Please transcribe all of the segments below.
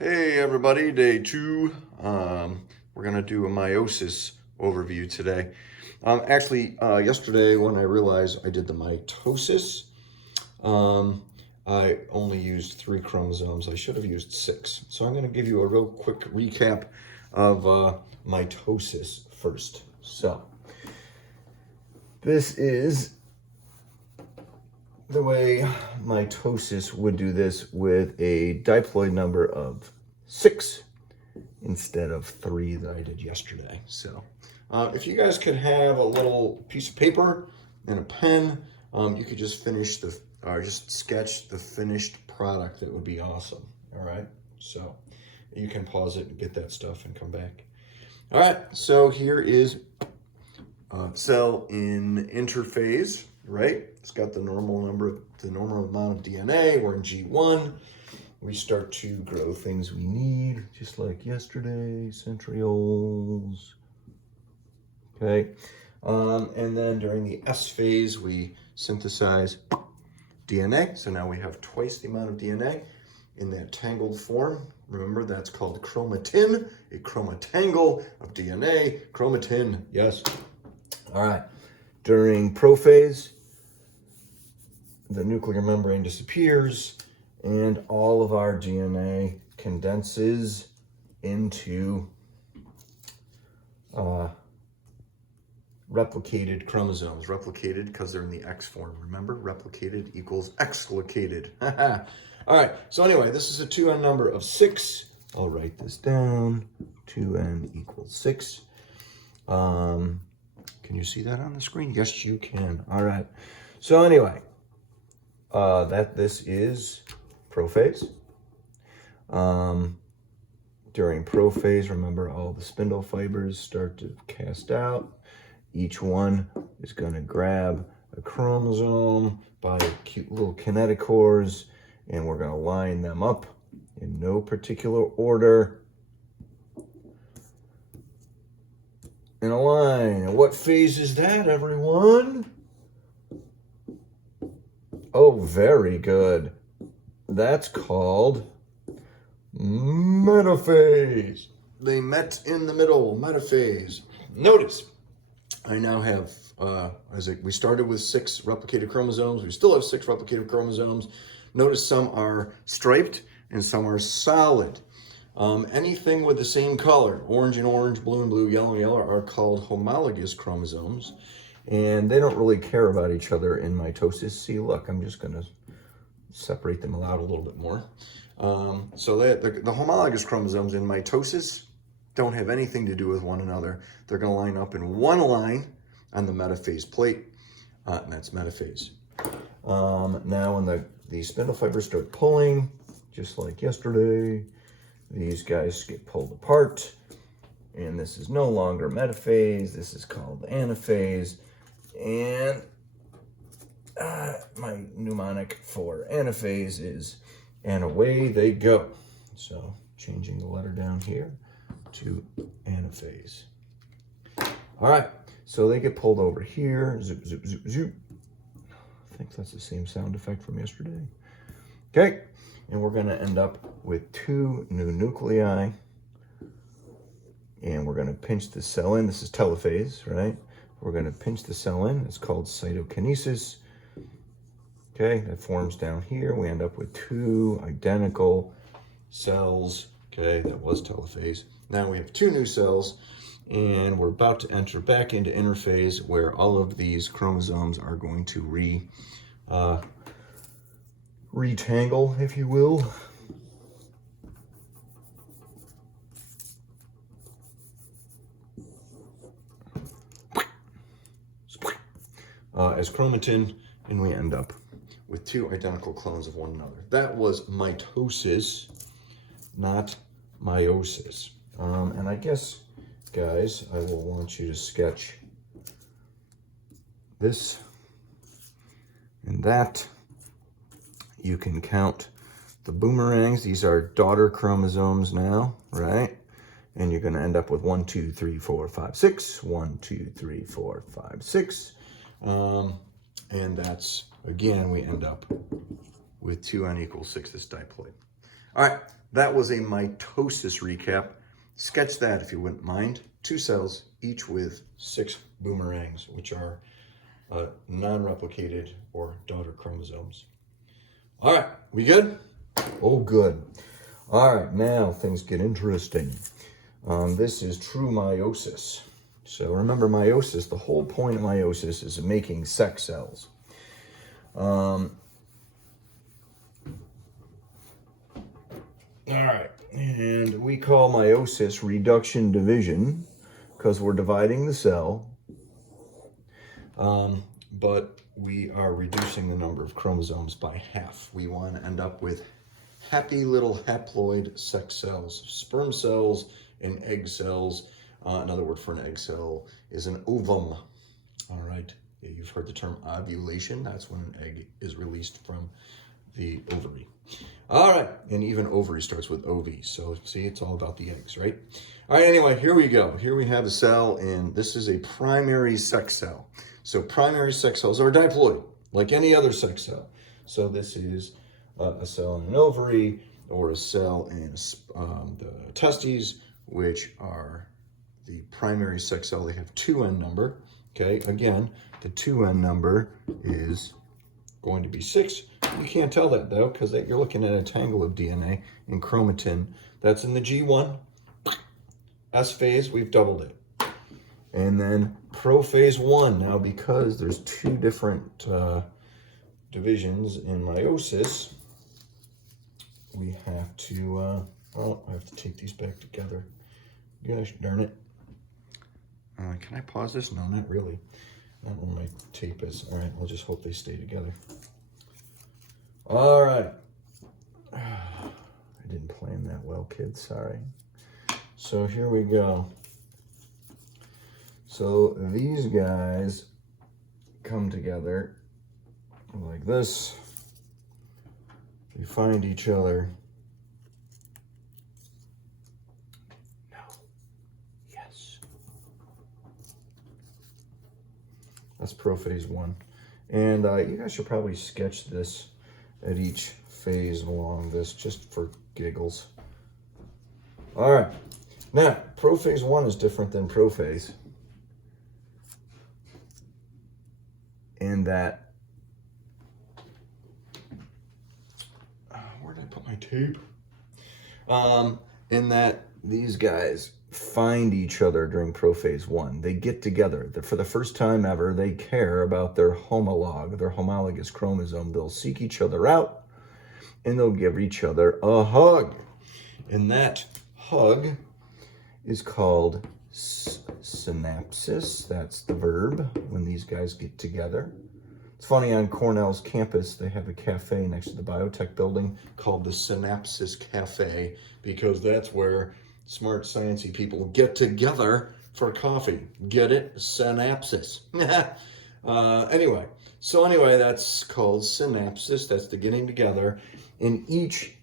Hey everybody, day 2. We're gonna do a meiosis overview today. Yesterday when I realized I did the mitosis, I only used 3 chromosomes. I should have used 6. So I'm gonna give you a real quick recap of mitosis first. So this is the way mitosis would do this with a diploid number of 6 instead of 3 that I did yesterday. So if you guys could have a little piece of paper and a pen, you could just just sketch the finished product. That would be awesome. All right, so you can pause it and get that stuff and come back. All right, so here is cell in interphase, right? It's got the normal amount of DNA. We're in G1. We start to grow things we need, just like yesterday, centrioles. Okay, and then during the S phase, we synthesize DNA. So now we have twice the amount of DNA in that tangled form. Remember, that's called chromatin, a chromatangle of DNA. Chromatin, yes. All right, during prophase, the nuclear membrane disappears and all of our DNA condenses into replicated chromosomes. Replicated because they're in the X form. Remember, replicated equals X-located. All right, so anyway, this is a 2n number of 6. I'll write this down. 2n equals 6. Can you see that on the screen? Yes, you can. All right. So anyway, this is prophase. During prophase, remember, all the spindle fibers start to cast out. Each one is going to grab a chromosome by cute little kinetochores, and we're going to line them up in no particular order in a line. And what phase is that, everyone? Oh, very good. That's called metaphase. They met in the middle, metaphase. Notice, I now have, we started with 6 replicated chromosomes. We still have 6 replicated chromosomes. Notice some are striped and some are solid. Anything with the same color, orange and orange, blue and blue, yellow and yellow, are called homologous chromosomes. And they don't really care about each other in mitosis. See, look, I'm just going to separate them out a little bit more. So the homologous chromosomes in mitosis don't have anything to do with one another. They're going to line up in one line on the metaphase plate, and that's metaphase. Now when the spindle fibers start pulling, just like yesterday, these guys get pulled apart, and this is no longer metaphase. This is called anaphase, and my mnemonic for anaphase is and away they go. So changing the letter down here to anaphase. All right, so they get pulled over here. Zoop, zoop, zoop, zoop. I think that's the same sound effect from yesterday. Okay, and we're gonna end up with 2 new nuclei. And we're gonna pinch the cell in. This is telophase, right? We're gonna pinch the cell in. It's called cytokinesis. Okay, that forms down here. We end up with 2 identical cells. Okay, that was telophase. Now we have 2 new cells, and we're about to enter back into interphase, where all of these chromosomes are going to retangle, if you will. As chromatin, and we end up with 2 identical clones of one another. That was mitosis, not meiosis. And I guess, guys, I will want you to sketch this and that. You can count the boomerangs. These are daughter chromosomes now, right? And you're going to end up with 1, 2, 3, 4, 5, 6. 1, 2, 3, 4, 5, 6. And that's, again, we end up with 2n equals 6, this diploid. All right, that was a mitosis recap. Sketch that if you wouldn't mind. 2 cells, each with 6 boomerangs, which are non-replicated or daughter chromosomes. All right, we good? Oh, good. All right, now things get interesting. This is true meiosis. So remember meiosis, the whole point of meiosis is making sex cells. All right, and we call meiosis reduction division because we're dividing the cell, but we are reducing the number of chromosomes by half. We want to end up with happy little haploid sex cells, sperm cells and egg cells. Another word for an egg cell is an ovum. All right, you've heard the term ovulation. That's when an egg is released from the ovary. All right, and even ovary starts with ov. So see, it's all about the eggs, right? All right, anyway, here we go. Here we have a cell, and this is a primary sex cell. So primary sex cells are diploid, like any other sex cell. So this is a cell in an ovary or a cell in the testes, which are the primary sex cell. They have 2N number. Okay, again, the 2N number is going to be 6. You can't tell that though, because you're looking at a tangle of DNA and chromatin. That's in the G1. S phase, we've doubled it. And then prophase 1. Now, because there's 2 different divisions in meiosis, we have to, I have to take these back together. Gosh darn it. Can I pause this? No, not really. Not where my tape is. All right, I'll just hope they stay together. All right. I didn't plan that well, kids. Sorry. So here we go. So these guys come together like this. They find each other. No. Yes. That's prophase 1. And you guys should probably sketch this at each phase along this just for giggles. All right. Now, prophase 1 is different than prophase in that, where did I put my tape? In that these guys find each other during prophase 1. They get together. For the first time ever, they care about their homolog, their homologous chromosome. They'll seek each other out, and they'll give each other a hug. And that hug is called synapsis. That's the verb when these guys get together. It's funny, on Cornell's campus, they have a cafe next to the biotech building called the Synapsis Cafe, because that's where smart, sciencey people get together for coffee. Get it? Synapsis. Anyway, that's called synapsis. That's the getting together. In each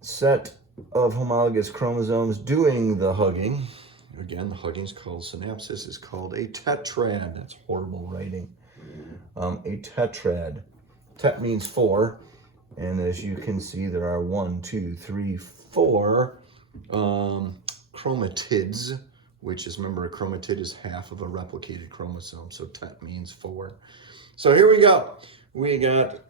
set of homologous chromosomes doing the hugging, again, the hugging is called synapsis, is called a tetrad. That's horrible writing. A tetrad. Tet means 4. And as you can see, there are 1, 2, 3, 4 chromatids, which is, remember, a chromatid is half of a replicated chromosome. So tet means 4. So here we go. We got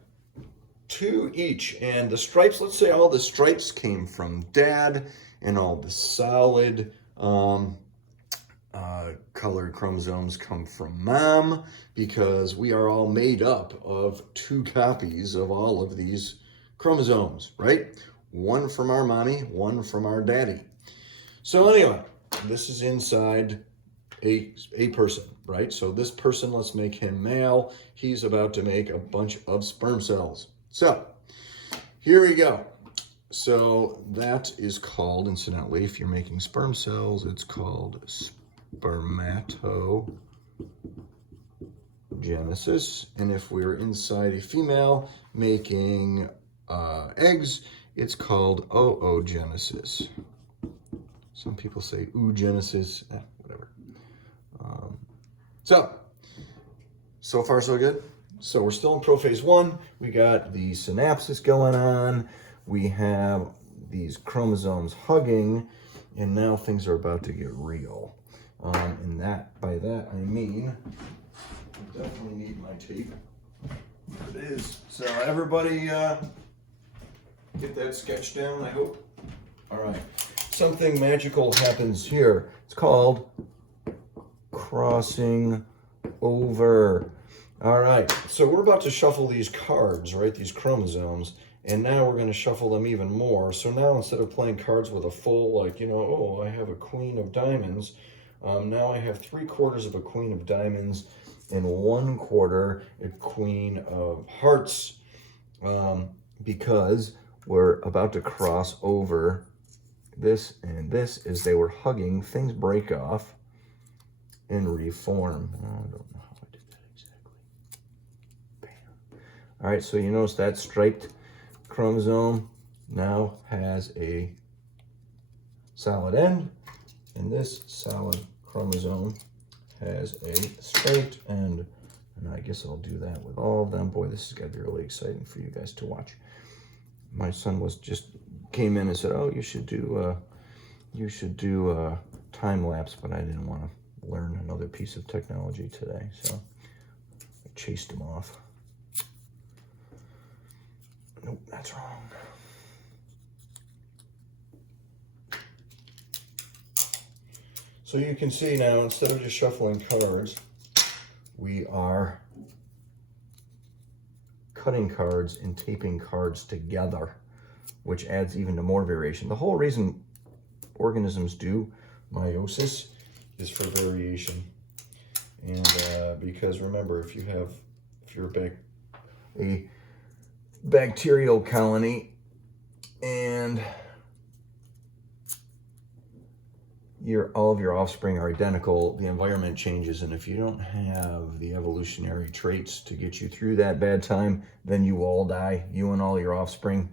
2 each. And the stripes, let's say all the stripes came from dad, and all the solid colored chromosomes come from mom, because we are all made up of 2 copies of all of these chromosomes, right? 1 from our mommy, 1 from our daddy. So anyway, this is inside a person, right? So this person, let's make him male. He's about to make a bunch of sperm cells. So here we go. So that is called, incidentally, if you're making sperm cells, it's called spermatogenesis. And if we're inside a female making eggs, it's called oogenesis. Some people say oogenesis, whatever. So far so good. So we're still in prophase 1. We got the synapses going on. We have these chromosomes hugging, and now things are about to get real. And by that I mean, I definitely need my tape. There it is. So everybody get that sketch down, I hope. All right. Something magical happens here. It's called crossing over. All right, so we're about to shuffle these cards, right? These chromosomes, and now we're going to shuffle them even more. So now instead of playing cards with a full, like, oh, I have a queen of diamonds, now I have 3/4 of a queen of diamonds and 1/4 a queen of hearts, because we're about to cross over this and this. As they were hugging, things break off and reform. I don't know how I did that exactly. Bam. All right, so you notice that striped chromosome now has a solid end, and this solid chromosome has a straight end. And I guess I'll do that with all of them. Boy, this is going to be really exciting for you guys to watch. My son came in and said, "Oh, you should do time lapse," but I didn't want to learn another piece of technology today, so I chased him off. Nope, that's wrong. So you can see now, instead of just shuffling cards, we are cutting cards and taping cards together, which adds even to more variation. The whole reason organisms do meiosis is for variation. And because remember, if you're a bacterial colony and all of your offspring are identical, the environment changes, and if you don't have the evolutionary traits to get you through that bad time, then you all die, you and all your offspring,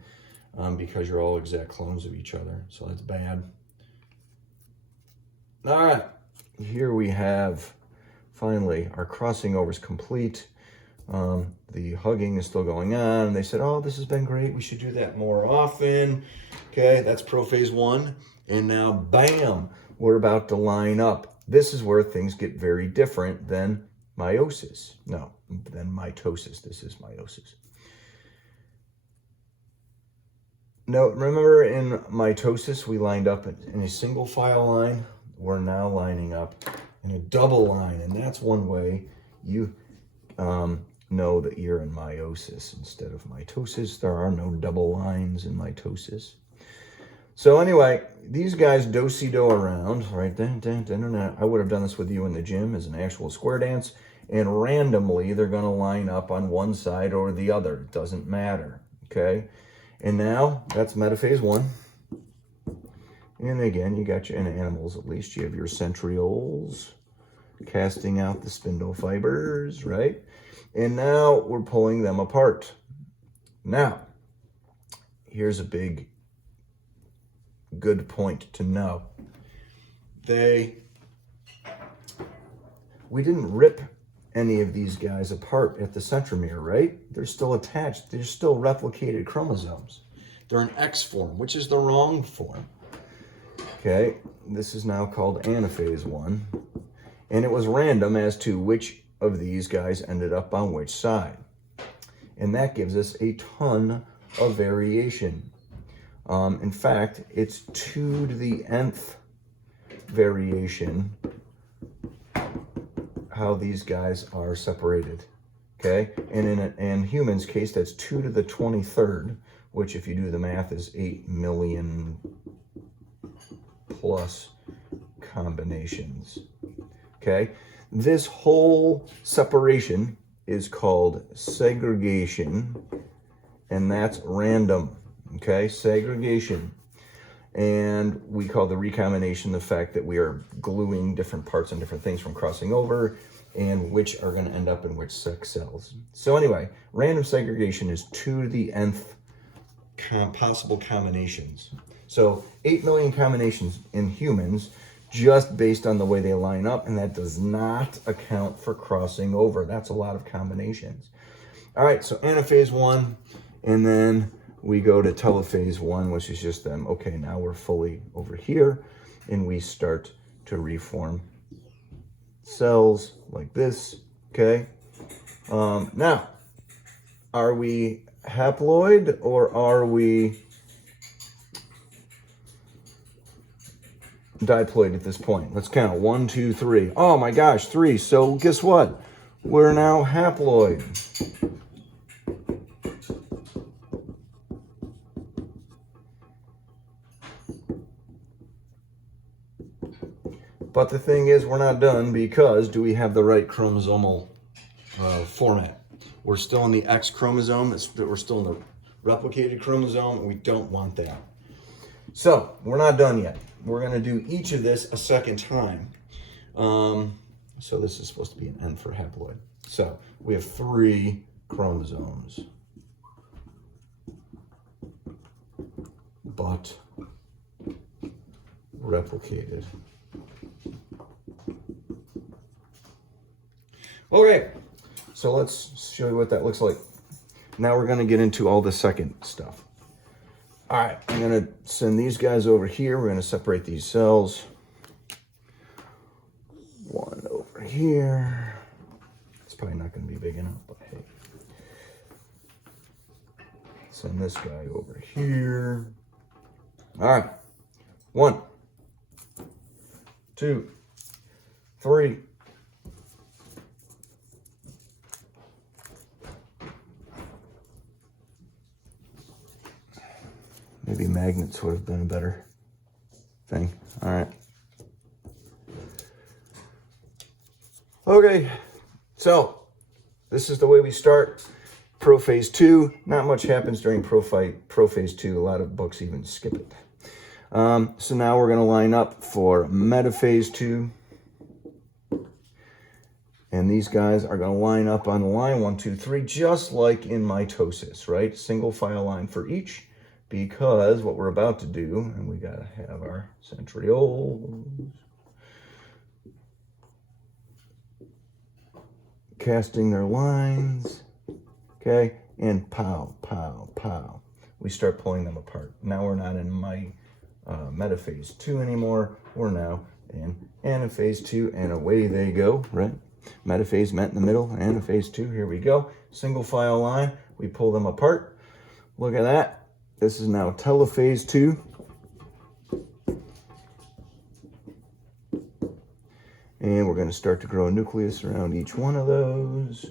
because you're all exact clones of each other. So that's bad. All right, here we have finally our crossing over is complete. The hugging is still going on. They said, "Oh, this has been great. We should do that more often." Okay, that's prophase 1. And now, bam, we're about to line up. This is where things get very different than meiosis. No, than mitosis. This is meiosis. Now, remember in mitosis, we lined up in a single file line. We're now lining up in a double line, and that's one way you know that you're in meiosis instead of mitosis. There are no double lines in mitosis. So anyway, these guys do-si-do around, right? I would have done this with you in the gym as an actual square dance, and randomly they're going to line up on one side or the other. It doesn't matter, okay? And now that's metaphase 1. And again, you got your, in animals at least, you have your centrioles casting out the spindle fibers, right? And now we're pulling them apart. Now, here's a big good point to know. We didn't rip any of these guys apart at the centromere, right? They're still attached. They're still replicated chromosomes. They're in X form, which is the wrong form. Okay, this is now called anaphase 1. And it was random as to which of these guys ended up on which side. And that gives us a ton of variation. In fact, it's 2 to the nth variation how these guys are separated. Okay, and in humans' case, that's 2 to the 23rd, which if you do the math is 8 million plus combinations. Okay, this whole separation is called segregation, and that's random. Okay, segregation. And we call the recombination the fact that we are gluing different parts and different things from crossing over, and which are going to end up in which sex cells. So anyway, random segregation is 2 to the nth possible combinations. So 8 million combinations in humans just based on the way they line up, and that does not account for crossing over. That's a lot of combinations. All right, so anaphase 1, and then we go to telophase 1, which is just them. Okay, now we're fully over here, and we start to reform cells like this, okay? Now, are we haploid or are we diploid at this point? Let's count. 1, 2, 3. Oh my gosh, 3. So guess what? We're now haploid. But the thing is, we're not done, because do we have the right chromosomal format? We're still in the X chromosome. We're still in the replicated chromosome. We don't want that. So we're not done yet. We're going to do each of this a second time. So this is supposed to be an N for haploid. So we have 3 chromosomes. But replicated. Okay, so let's show you what that looks like. Now we're going to get into all the second stuff. All right, I'm going to send these guys over here. We're going to separate these cells. 1 over here. It's probably not going to be big enough, but hey. Send this guy over here. All right, 1, 2, 3. Maybe magnets would have been a better thing. All right. Okay, so this is the way we start. Prophase 2. Not much happens during prophase 2. A lot of books even skip it. So now we're going to line up for metaphase 2. And these guys are going to line up on the line 1, 2, 3, just like in mitosis, right? Single file line for each. Because what we're about to do, and we got to have our centrioles, casting their lines, okay, and pow, pow, pow. We start pulling them apart. Now we're not in my metaphase 2 anymore. We're now in anaphase 2, and away they go, right? Metaphase met in the middle, anaphase 2, here we go. Single file line, we pull them apart. Look at that. This is now telophase 2. And we're going to start to grow a nucleus around each one of those.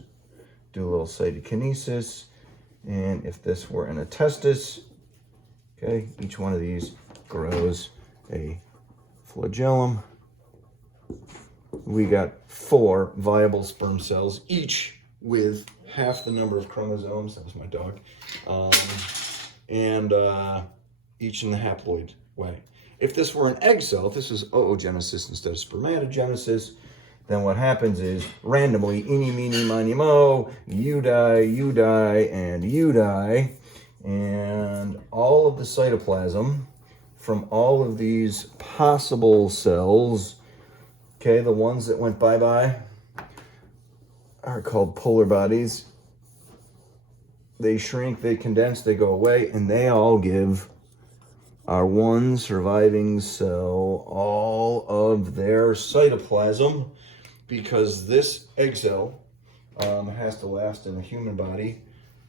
Do a little cytokinesis. And if this were in a testis, okay, each one of these grows a flagellum. We got 4 viable sperm cells, each with half the number of chromosomes. That was my dog. And each in the haploid way. If this were an egg cell, if this is oogenesis instead of spermatogenesis, then what happens is randomly, eeny, meeny, miny, mo, you die, and you die. And all of the cytoplasm from all of these possible cells, okay, the ones that went bye-bye are called polar bodies. They shrink, they condense, they go away, and they all give our one surviving cell all of their cytoplasm, because this egg cell has to last in the human body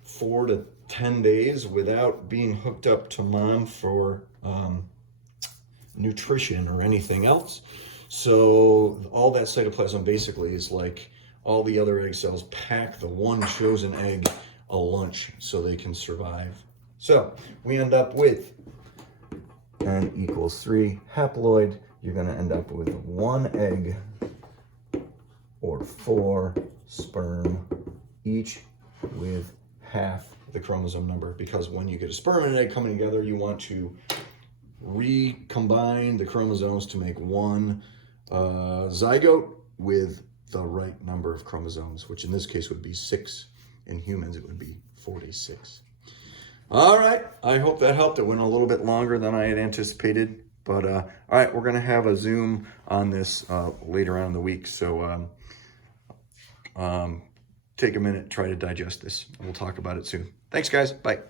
4 to 10 days without being hooked up to mom for nutrition or anything else. So all that cytoplasm basically is like all the other egg cells pack the one chosen egg a lunch so they can survive. So we end up with N equals 3 haploid. You're going to end up with 1 egg or 4 sperm, each with half the chromosome number, because when you get a sperm and an egg coming together, you want to recombine the chromosomes to make one zygote with the right number of chromosomes, which in this case would be 6. In humans, it would be 46. All right, I hope that helped. It went a little bit longer than I had anticipated, but all right, we're gonna have a Zoom on this later on in the week. So take a minute, try to digest this. We'll talk about it soon. Thanks, guys. Bye.